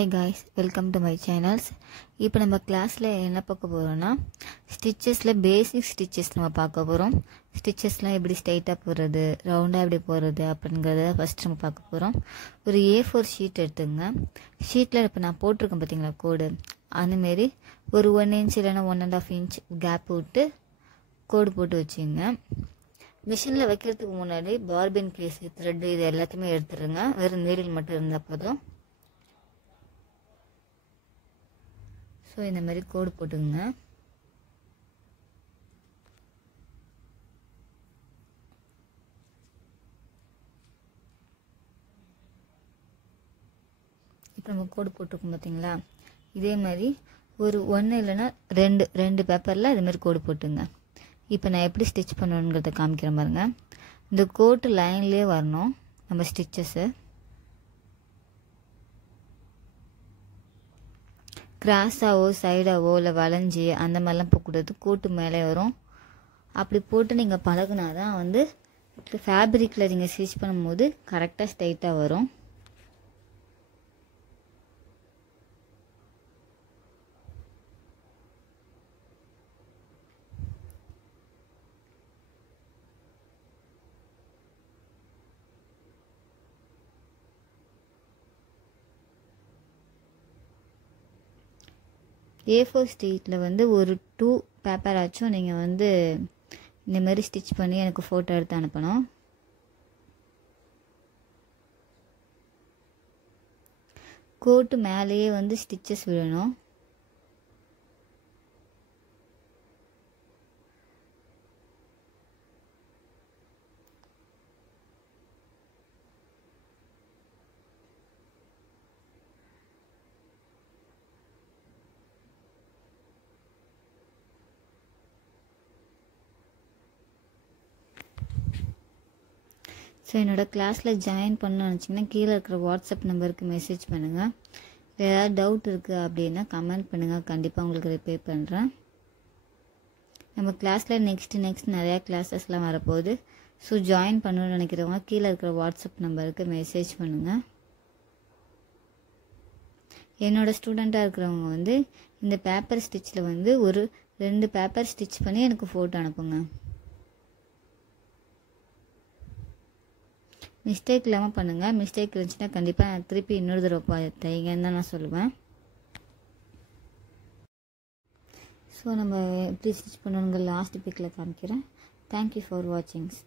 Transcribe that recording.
Hi guys, welcome to my channels. இப்போ நம்ம கிளாஸ்ல என்ன பார்க்க போறோம்னா ஸ்டிச்சஸ்ல பேசிக் ஸ்டிச்சஸ் நம்ம பார்க்க போறோம். ஸ்டிச்சஸ்லாம் எப்படி ஸ்ட்ரைட்டா போறது, ரவுண்டா எப்படி போறது அப்படிங்கறத ஃபர்ஸ்ட் நம்ம பார்க்க போறோம். ஒரு A4 ஷீட் எடுத்துங்க. ஷீட்ல இப்ப நான் போட்டுருக்கேன் பாத்தீங்களா கோடு. அந்த மாதிரி ஒரு 1 inch இல்லனா 1.5 inch கேப் விட்டு கோடு போட்டு வச்சிங்க. மிஷின்ல வைக்கிறதுக்கு முன்னாடி பார்பின் பீஸ், த்ரெட் இது எல்லாத்தையுமே எடுத்துருங்க. வெறும் நீடில் மட்டும் இருந்தா போதும். ஸோ இந்த மாதிரி கோடு போட்டுங்க. இப்போ நம்ம கோடு போட்டிருக்கோம் பார்த்தீங்களா, இதே மாதிரி ஒரு 1 இல்லைன்னா 2 பேப்பரில் இது மாதிரி கோடு போட்டுங்க. இப்போ நான் எப்படி ஸ்டிச் பண்ணணுங்கிறத காமிக்கிறேன் பாருங்க. இந்த கோட்டு லைன்லேயே வரணும் நம்ம ஸ்டிச்சஸு. கிராஸாவோ சைடாவோ இல்லை வளைஞ்சி அந்த மாதிரிலாம் போகக்கூடாது. கோட்டு மேலே வரும். அப்படி போட்டு நீங்கள் பழகுனாதான் வந்து ஃபேப்ரிக்கில் நீங்கள் ஸ்டிச் பண்ணும்போது கரெக்டாக ஸ்ட்ரைட்டாக வரும். A4 ஷீட்டில் வந்து ஒரு 2 பேப்பர் ஆச்சும் நீங்கள் வந்து இந்த மாதிரி ஸ்டிச் பண்ணி எனக்கு ஃபோட்டோ எடுத்து அனுப்பணும். கோட்டு மேலேயே வந்து ஸ்டிச்சஸ் விடணும். ஸோ என்னோட கிளாஸில் ஜாயின் பண்ணணும்னு நினச்சிங்கன்னா கீழே இருக்கிற வாட்ஸ்அப் நம்பருக்கு மெசேஜ் பண்ணுங்கள். ஏதாவது டவுட் இருக்குது அப்படின்னா கமெண்ட் பண்ணுங்கள், கண்டிப்பாக உங்களுக்கு ரிப்ளை பண்ணுறேன். நம்ம கிளாஸில் நெக்ஸ்ட் நிறையா கிளாஸஸ்லாம் வரப்போகுது. ஸோ ஜாயின் பண்ணணும்னு நினைக்கிறவங்க கீழே இருக்கிற வாட்ஸ்அப் நம்பருக்கு மெசேஜ் பண்ணுங்கள். என்னோடய ஸ்டூடெண்ட்டாக இருக்கிறவங்க வந்து இந்த பேப்பர் ஸ்டிச்சில் வந்து ஒரு 2 பேப்பர் ஸ்டிச் பண்ணி எனக்கு ஃபோட்டோ அனுப்புங்க. மிஸ்டேக் இல்லாமல் பண்ணுங்கள். மிஸ்டேக் இருந்துச்சுன்னா கண்டிப்பாக நான் திருப்பி இன்னொரு தடவை தைங்கன்னு தான் நான் சொல்லுவேன். ஸோ நம்ம எப்படி ஸ்டிச் பண்ணணுங்கிற லாஸ்ட் பிக்கில் காமிக்கிறேன். Thank you for வாட்சிங்ஸ்.